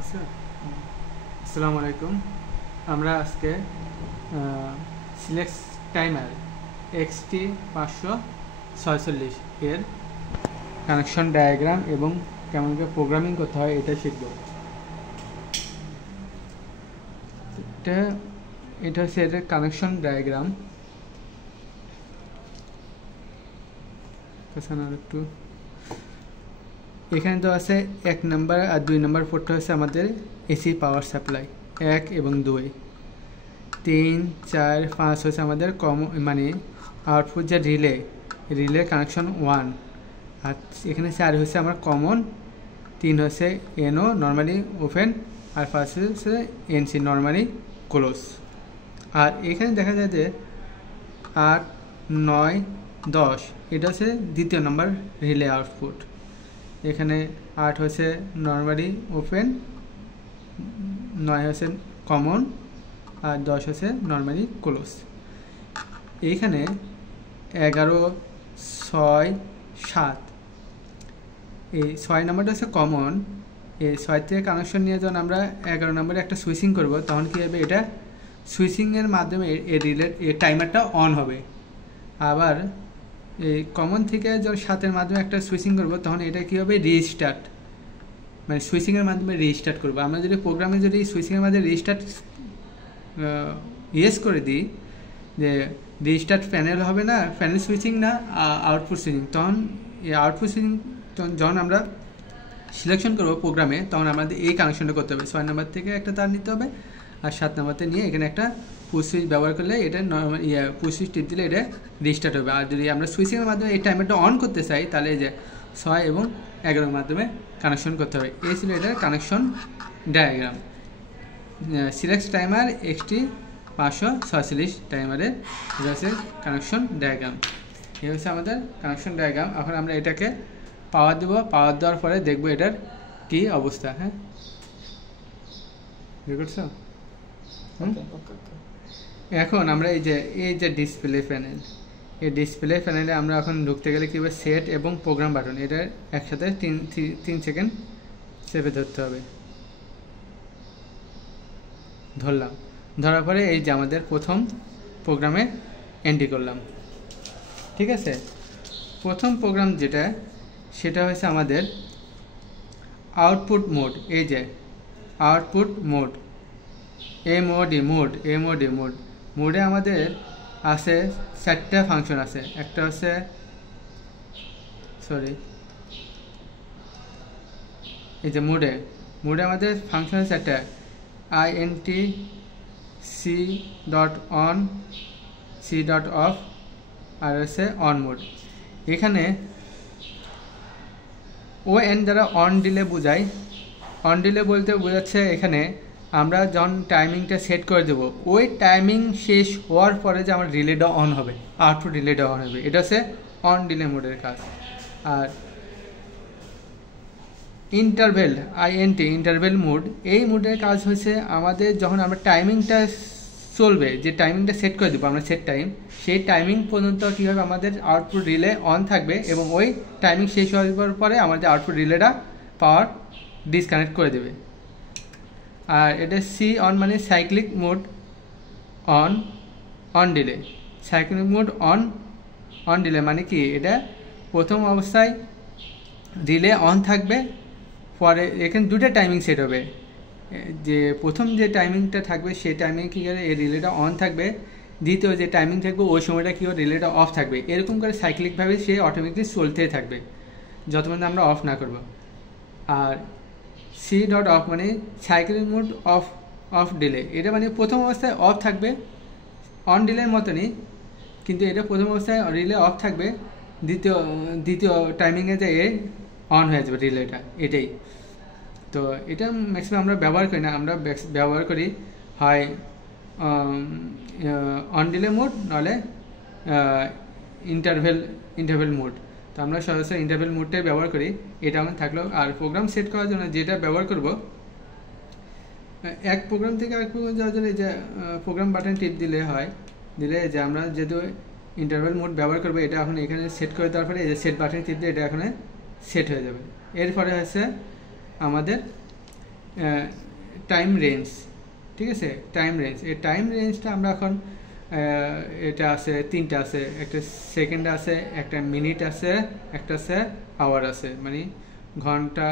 আচ্ছা, আসসালামু আলাইকুম। আমরা আজকে সিলেক্ট টাইমার XT 546 এর কানেকশন ডায়াগ্রাম এবং কেমন করে প্রোগ্রামিং করতে হয় এটা শিখব। এটা হচ্ছে এটার কানেকশন ডায়াগ্রাম। একটু এখানে তো আছে 1 নম্বর আর 2 নম্বর পোর্টটা হচ্ছে আমাদের এসি পাওয়ার সাপ্লাই 1 এবং 2, 3, 4, 5 হচ্ছে আমাদের মানে আউটপুট যে রিলে কানেকশন 1, আর এখানে 4 হচ্ছে আমার কমন, 3 হচ্ছে এনও নর্মালি ওপেন, আর 5 হচ্ছে এনসি নর্মালি ক্লোজ। আর এখানে দেখা যায় যে 8, 9, 10 এটা হচ্ছে দ্বিতীয় নম্বর রিলে আউটপুট। এখানে 8 হচ্ছে নর্মালি ওপেন, 9 হচ্ছে কমন, আর 10 হচ্ছে নর্মালি ক্লোজ। এইখানে 11, 6, 7 এই 6 নাম্বারটা হচ্ছে কমন। এই 6 থেকে কানেকশন নিয়ে যখন আমরা 11 নম্বরে একটা সুইচিং করব, তখন কী হবে, এটা সুইচিংয়ের মাধ্যমে এই টাইমারটা অন হবে। আবার এই কমন থেকে যখন 7-এর মাধ্যমে একটা সুইচিং করব, তখন এটা কী হবে, রিস্টার্ট, মানে সুইচিংয়ের মাধ্যমে রিস্টার্ট করবো। আমরা যদি প্রোগ্রামে যদি সুইচিংয়ের মাধ্যমে রিস্টার্ট ইয়েস করে দিই যে রিস্টার্ট প্যানেল হবে না, প্যানেল সুইচিং না, আউটপুট সুইচিং, তখন এই আউটপুট সুইচিং যখন আমরা সিলেকশন করবো প্রোগ্রামে, তখন আমাদের এই কানেকশনটা করতে হবে। 6 নাম্বার থেকে একটা তার নিতে হবে, আর 7 নাম্বারতে নিয়ে এখানে একটা পুশ সুইচ ব্যবহার করলে এটা নর্মাল পুশ সুইচ টিপ দিলে এটা রিস্টার্ট হবে। আর যদি আমরা সুইচিংয়ের মাধ্যমে এই টাইমারটা অন করতে চাই, তাহলে এই যে 6 এবং 11-এর মাধ্যমে কানেকশন করতে হবে। এই ছিল এটার connection diagram. Select timer XT 546 টাইমারের এটা হচ্ছে কানেকশন ডায়াগ্রাম। এই হচ্ছে আমাদের কানেকশন ডায়াগ্রাম। এখন আমরা এটাকে পাওয়ার দেবো, পাওয়ার দেওয়ার পরে দেখবো এটার কি অবস্থা। হ্যাঁ, করছো? এখন আমরা এই যে ডিসপ্লে প্যানেল, এই ডিসপ্লে প্যানেলে আমরা এখন ঢুকতে গেলে কী হবে, সেট এবং প্রোগ্রাম বাটন, এটা একসাথে 3 সেকেন্ড চেপে ধরতে হবে। ধরলাম, ধরার পরে এই যে আমাদের প্রথম প্রোগ্রামে এন্ট্রি করলাম। ঠিক আছে, প্রথম প্রোগ্রাম যেটা, সেটা হচ্ছে আমাদের আউটপুট মোড। এই যে আউটপুট মোড, মোডে আমাদের আছে 4টা ফাংশন আছে। একটা হচ্ছে এই যে মোডে আমাদের ফাংশন আছে 4টা, INT, C.on, C.off, আর হচ্ছে অন মোড। এখানে ON দ্বারা অন ডিলে বোঝায়। অন ডিলে বলতে বোঝাচ্ছে এখানে আমরা যখন টাইমিংটা সেট করে দেবো, ওই টাইমিং শেষ হওয়ার পরে যে আমার রিলেটা অন হবে, আউটপুট রিলেটা অন হবে, এটা হচ্ছে অন ডিলে মোডের কাজ। আর ইন্টারভেল, INT, ইন্টারভেল মোড, এই মোডের কাজ হচ্ছে আমাদের যখন আমরা টাইমিংটা চলবে, যে টাইমিংটা সেট করে দেবো আমরা, সেট টাইম, সেই টাইমিং পর্যন্ত কীভাবে আমাদের আউটপুট রিলে অন থাকবে, এবং ওই টাইমিং শেষ হওয়ার পরে আমাদের আউটপুট রিলেটা পাওয়ার ডিসকানেক্ট করে দেবে। আর এটা C.on মানে cyclic mode on delay. Cyclic mode on delay মানে কি, এটা প্রথম অবস্থায় রিলে অন থাকবে, পরে এখানে 2টা টাইমিং সেট হবে। যে প্রথম যে টাইমিংটা থাকবে সেই টাইমিং কী করে এই রিলেটা অন থাকবে, দ্বিতীয় যে টাইমিং থাকবে ওই সময়টা কী করে রিলেটা অফ থাকবে। এরকম করে সাইক্লিকভাবে সে অটোমেটিকলি চলতেই থাকবে যতক্ষণ আমরা অফ না করব। আর C.off মানে সাইক্লিক মোড অফ ডিলে, এটা মানে প্রথম অবস্থায় অফ থাকবে অন ডিলের মতনই, কিন্তু এটা প্রথম অবস্থায় রিলে অফ থাকবে, দ্বিতীয় টাইমিংয়ে যেয়ে অন হয়ে যাবে রিলেটা, এটাই। তো এটা ম্যাক্সিমাম আমরা ব্যবহার করি না, আমরা ব্যবহার করি হয় অন ডিলে মোড, নাহলে ইন্টারভেল মোড। তো আমরা সরাসরি ইন্টারভেল মোডটাই ব্যবহার করি। এটা আমার থাকলো। আর প্রোগ্রাম সেট করার জন্য যেটা ব্যবহার করব, এক প্রোগ্রাম থেকে আরেক প্রোগ্রাম যাওয়ার জন্য যে প্রোগ্রাম বাটন টিপ দিলে যে আমরা যেহেতু ইন্টারভেল মোড ব্যবহার করবো, এটা এখন এখানে সেট করে দেওয়ার পরে এই যে সেট বাটন টিপ দিয়ে এটা এখানে সেট হয়ে যাবে। এরপরে হচ্ছে আমাদের টাইম রেঞ্জ, ঠিক আছে, টাইম রেঞ্জ। এই টাইম রেঞ্জটা আমরা এখন এটা আছে তিনটা আছে, একটা সেকেন্ড আছে, একটা মিনিট আছে, একটা আছে আওয়ার আছে, মানে ঘন্টা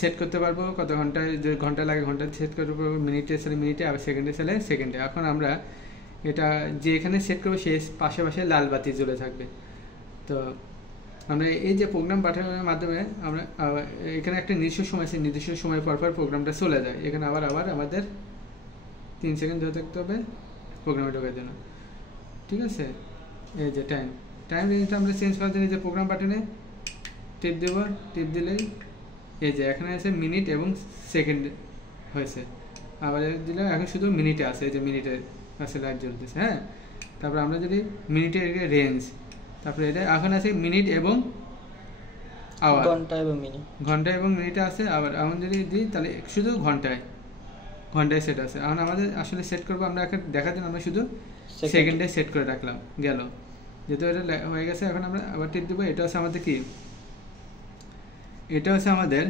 সেট করতে পারবো কত ঘন্টায়, যে ঘন্টা লাগে ঘন্টা সেট করতে পারবো, মিনিটে চলে মিনিটে, আবার সেকেন্ডে চলে সেকেন্ডে। এখন আমরা এটা যে এখানে সেট করবো সে পাশে পাশে লাল বাতি জ্বলে থাকবে। তো আমরা এই যে প্রোগ্রাম পাঠানোর মাধ্যমে আমরা এখানে একটা নির্দিষ্ট সময় আছে, নির্দিষ্ট সময় পর পর প্রোগ্রামটা চলে যায়। এখানে আবার আমাদের 3 সেকেন্ড ধরে থাকতে হবে প্রোগ্রামে ঢোকার জন্য, ঠিক আছে। এই যে টাইম রেঞ্জটা আমরা চেঞ্জ করার জন্য যে প্রোগ্রাম বাটনে টিপ দেবো, টিপ দিলেই এই যে এখানে আছে মিনিট এবং সেকেন্ড হয়েছে, আবার দিলে এখন শুধু মিনিটে আছে, এই যে মিনিটের কাছে লাইট জ্বলতেছে। হ্যাঁ, তারপর আমরা যদি মিনিটের রেঞ্জ, তারপরে এটা এখন আছে মিনিট এবং আওয়ার, ঘন্টা এবং মিনিটে আছে। আবার এখন যদি দিই তাহলে শুধু ঘন্টায় সেট আছে। এখন আমাদের আসলে সেট করবো আমরা এখন দেখার জন্য আমরা শুধু সেকেন্ডে সেট করে রাখলাম, গেল। যেহেতু এটা হয়ে গেছে, এখন আমরা আবার টিপ দেবো। এটা হচ্ছে আমাদের কি, এটা হচ্ছে আমাদের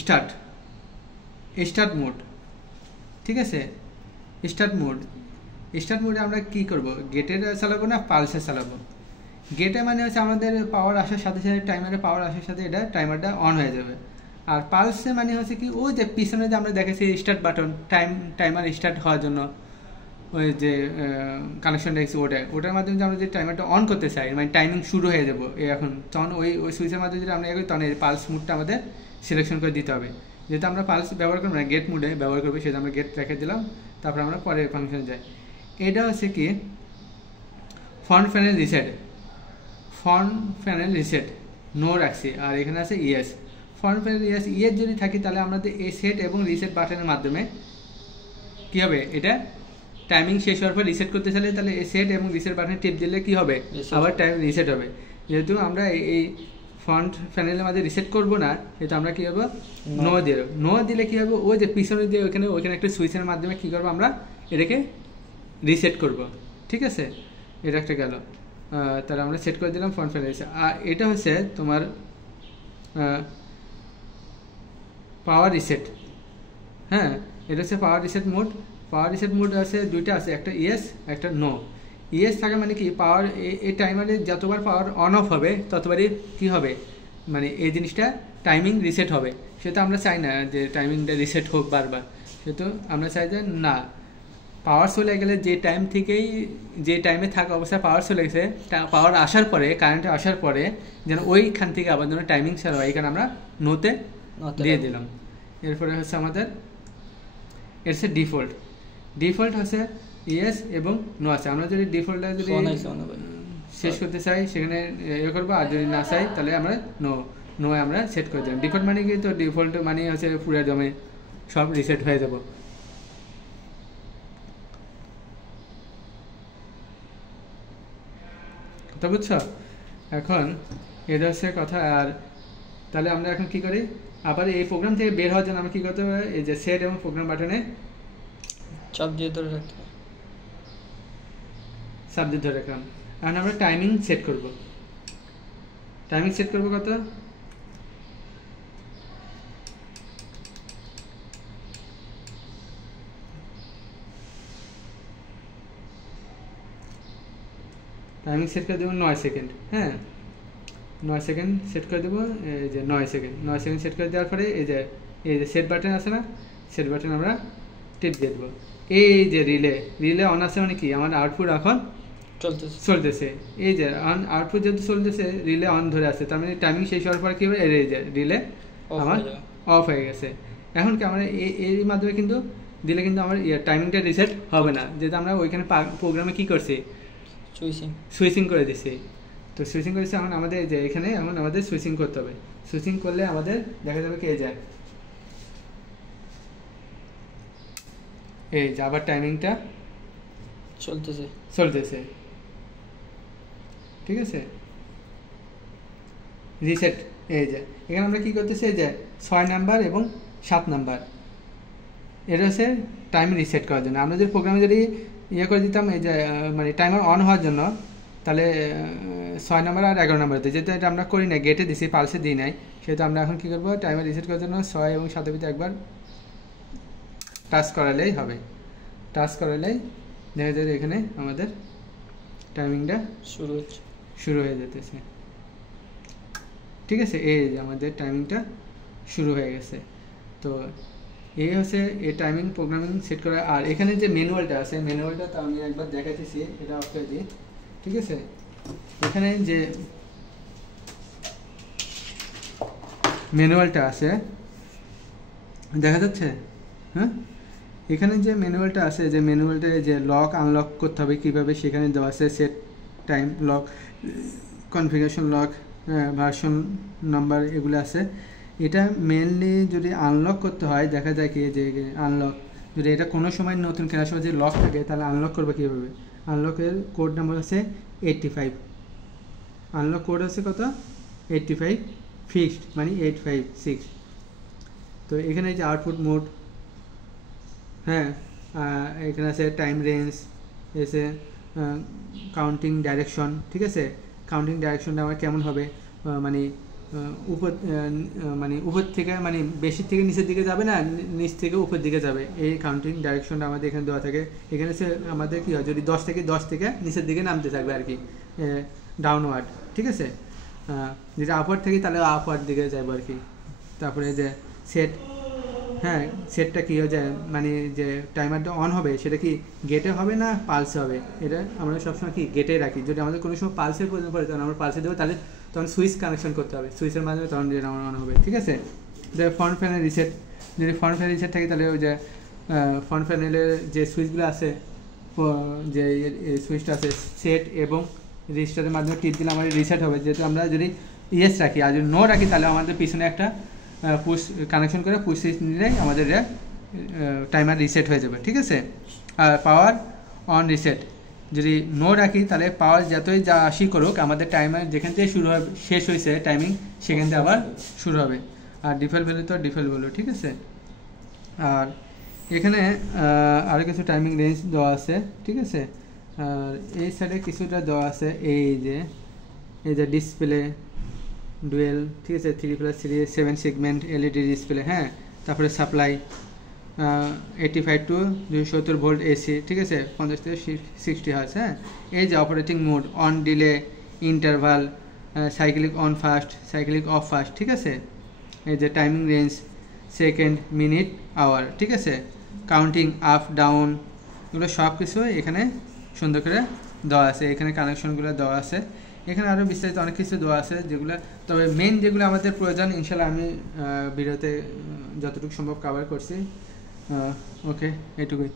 স্টার্ট মোড, ঠিক আছে। স্টার্ট মোডে আমরা কি করব, গেটের চালাবো না পালসে চালাবো। গেটে মানে হচ্ছে আমাদের পাওয়ার আসার সাথে সাথে, টাইমারে পাওয়ার আসার সাথে এটা টাইমারটা অন হয়ে যাবে। আর পালসে মানে হচ্ছে কি, ওই যে পিছনে যে আমরা দেখেছি স্টার্ট বাটন, টাইমার স্টার্ট হওয়ার জন্য ওই যে কানেকশন দেখছি, ওটার মাধ্যমে যে আমরা যে টাইমারটা অন করতে চাই, মানে টাইমিং শুরু হয়ে যাবো এখন, তখন ওই সুইচের মাধ্যমে যদি আমরা তখন এই পালস মুডটা আমাদের সিলেকশন করে দিতে হবে। যেহেতু আমরা পালস ব্যবহার করবো না, গেট মুডে ব্যবহার করবো, সেটা আমরা গেট রেখে দিলাম। তারপর আমরা পরের ফাংশনে যাই। এটা হচ্ছে কি ফ্রন্ট প্যানেল রিসেট নো রাখছি, আর এখানে আছে ইয়েস। ফ্রন্ট প্যানেল ইয়েস যদি থাকি, তাহলে আমাদের এই সেট এবং রিসেট বাটনের মাধ্যমে কী হবে, এটা টাইমিং শেষ হওয়ার পর রিসেট করতে চাইলে তাহলে এই সেট এবং রিসেট বাটনে টিপ দিলে কি হবে, আবার টাইম রিসেট হবে। যেহেতু আমরা এই ফ্রন্ট প্যানেলের মাঝে রিসেট করব না, যেহেতু আমরা কী হবে নো দিলে কী হবে, ওই যে পিছনে দিয়ে ওইখানে একটা সুইচের মাধ্যমে কী করবো, আমরা এটাকে রিসেট করব, ঠিক আছে। এটা একটা গেল, তাহলে আমরা সেট করে দিলাম ফ্রন্ট প্যানেল। আর এটা হচ্ছে তোমার পাওয়ার রিসেট। হ্যাঁ, এটা হচ্ছে পাওয়ার রিসেট মোড আছে, দুইটা আছে, একটা ইয়েস একটা নো। ইয়েস থাকে মানে কি, পাওয়ার এই টাইমারে যতবার পাওয়ার অন অফ হবে ততবারই কি হবে, মানে এই জিনিসটা টাইমিং রিসেট হবে। সেটা আমরা চাই না যে টাইমিংটা রিসেট হোক বারবার, সেহেতু আমরা চাই যে না, পাওয়ার চলে গেলে যে টাইমে থাকা অবস্থায় পাওয়ার চলে গেছে, পাওয়ার আসার পরে, কারেন্ট আসার পরে যেন ওইখান থেকে আবার যেন টাইমিং ছাড়া হয়, এখানে আমরা নোতে দিয়ে দিলাম। এরপরে হচ্ছে আমাদের এর হচ্ছে ডিফল্ট হচ্ছে ইয়েস এবং নো আছে। আমরা যদি ডিফল্টটা যদি শেষ করতে চাই সেখানে ইয়ে করবো, আর যদি না চাই তাহলে আমরা নো আমরা সেট করে দিলাম। ডিফল্ট মানে কি, তো ডিফল্ট মানে হচ্ছে পুরো জমে সব রিসেট হয়ে যাব। কথা বুঝছো? এখন এটা হচ্ছে কথা। আর তাহলে আমরা এখন কি করি, আবার এই প্রোগ্রাম থেকে বের হওয়ার জন্য আমরা কি করতে হবে, এই যে সেট এবং প্রোগ্রাম বাটনে চাপ দিয়ে ধরে রাখলাম। এখন আমরা টাইমিং সেট করব কত, টাইমিং সেট করে দেবো 9 সেকেন্ড। হ্যাঁ, 9 সেকেন্ড সেট করে দেবো। এই যে 9 সেকেন্ড সেট করে দেওয়ার পরে এই যে সেট বাটন আছে না, সেট বাটন আমরা টিপ দিয়ে দেবো। এই যে রিলে অন আছে মানে কি, আমার আউটপুট এখন চলতেছে। এই যে আউটপুট যেহেতু চলতেছে, রিলে অন ধরে আছে, তার মানে টাইমিং শেষ হওয়ার পরে কি হবে, এই যে রিলে আমার অফ হয়ে গেছে। এখন কি আমরা এর মাধ্যমে কিন্তু দিলে কিন্তু আমার টাইমিংটা রিসেট হবে না, যেহেতু আমরা ওইখানে প্রোগ্রামে কি করছি, সুইচিং করে দিছি। তো সুইচিং করেছি, এখন আমাদের যে এখানে এখন আমাদের সুইচিং করতে হবে। সুইচিং করলে আমাদের দেখা যাবে কি, যায় এই যে আবার টাইমিংটা চলতেছে, ঠিক আছে। রিসেট, এই যে এখানে আমরা কি করতেছি, এই যে 6 নাম্বার এবং 7 নাম্বার, এটা হচ্ছে টাইম রিসেট করার জন্য। আমরা যদি প্রোগ্রামে যদি করে দিতাম, এই যে মানে টাইমার অন হওয়ার জন্য, তাহলে 6 নাম্বার আর 11 নাম্বার দিই, যেহেতু এটা আমরা করি না, গেটে দিছি, পালসে দিই নাই, সেহেতু আমরা এখন কী করবো, টাইমার রিসেট করার জন্য 6 এবং 7 ভিতরে একবার টাচ করালেই হবে। টাচ করালেই দেখা যায় এখানে আমাদের টাইমিংটা শুরু হয়ে যেতেছে। ঠিক আছে, এই যে আমাদের টাইমিংটা শুরু হয়ে গেছে। তো এই হচ্ছে এই টাইমিং প্রোগ্রামিং সেট করা। আর এখানে যে ম্যানুয়ালটা আছে, ম্যানুয়ালটা তো আমি একবার দেখাইতেছি, এটা অফ করে দিই। ঠিক আছে, এখানে যে ম্যানুয়ালটা আছে দেখা যাচ্ছে, হ্যাঁ, এখানে যে ম্যানুয়ালটা আছে, যে ম্যানুয়ালটা যে লক আনলক করতে হবে কীভাবে সেখানে দেওয়া আছে। Set time lock, configuration lock, version number এগুলো আছে। এটা মেনলি যদি আনলক করতে হয় দেখা যায় কি যে আনলক যদি এটা কোনো সময় নতুন কেনার সময় যদি লক থাকে তাহলে আনলক করবে কীভাবে। আনলকের কোড নাম্বার আছে 85। আনলক কোড আছে কত? 85 ফিক্সড, মানে 856। তো এখানে যে আউটপুট মোড, হ্যাঁ, এখানে আছে টাইম রেঞ্জ, এসে কাউন্টিং ডাইরেকশন। ঠিক আছে, কাউন্টিং ডাইরেকশনটা আমার কেমন হবে, মানে উপর থেকে মানে বেশির থেকে নিচের দিকে যাবে না, নিচ থেকে উপর দিকে যাবে, এই কাউন্টিং ডাইরেকশনটা আমাদের এখানে দেওয়া থাকে। এখানে সে আমাদের কী হয়, যদি 10 থেকে নিচের দিকে নামতে থাকবে আর কি, ডাউনওয়ার্ড। ঠিক আছে, যেটা আপওয়ার্ড থেকে তাহলে আপওয়ার্ড দিকে যাবো আর কি। তারপরে যে সেট, হ্যাঁ, সেটটা কী হয়ে যায়, মানে যে টাইমারটা অন হবে সেটা কি গেটে হবে না পালসে হবে, এটা আমরা সবসময় কি গেটে রাখি। যদি আমাদের কোনো সময় পালসের প্রয়োজন পড়ে তখন আমরা পালসে দেবো, তাহলে তখন সুইচ কানেকশন করতে হবে, সুইচের মাধ্যমে তখন যেটা অন হবে। ঠিক আছে, যে ফ্রন্ট প্যানেল রিসেট, যদি ফ্রন্ট প্যানেল রিসেট থাকে তাহলে ওই যে ফ্রন্ট প্যানেলের যে সুইচগুলো আছে, যে সুইচটা আছে সেট এবং রেজিস্টারের মাধ্যমে টিপ দিলে আমাদের রিসেট হবে। যেহেতু আমরা যদি ইয়েস রাখি আর যদি নো রাখি তাহলে আমাদের পিছনে একটা পুশ কানেকশন করে পুশ সুইচ নিলেই আমাদের টাইমার রিসেট হয়ে যাবে। ঠিক আছে, আর পাওয়ার অন রিসেট যদি নো রাখি তাহলে পাওয়ার যতই যা আসি করুক আমাদের টাইমার যেখান থেকে শুরু হবে, শেষ হয়েছে টাইমিং, সেখান থেকে আবার শুরু হবে। আর ডিফল্ট ভ্যালু তো ডিফল্ট ভ্যালু। ঠিক আছে, আর এখানে আরও কিছু টাইমিং রেঞ্জ দেওয়া আছে। ঠিক আছে, আর এই সাইডে কিছুটা দেওয়া আছে, এই যে ডিসপ্লে ডুয়েল। ঠিক আছে, 3+3 7 সেগমেন্ট এলইডি ডিসপ্লে, হ্যাঁ। তারপরে সাপ্লাই 85 to 270 ভোল্ট এসি। ঠিক আছে, 50 থেকে 60 হার্জ, হ্যাঁ। এই যে operating mode, on delay, interval, cyclic on first, cyclic off first. ঠিক আছে, এই যে timing range second, minute, hour. ঠিক আছে, কাউন্টিং আপ ডাউন, এগুলো সব কিছু এখানে সুন্দর করে দেওয়া আছে। এখানে কানেকশনগুলো দেওয়া আছে। এখানে আরও বিস্তারিত অনেক কিছু দেওয়া আছে যেগুলো, তবে মেন যেগুলো আমাদের প্রয়োজন ইনশাল্লাহ আমি ভিডিওতে যতটুকু সম্ভব কভার করছি। ওকে, এটুকুই।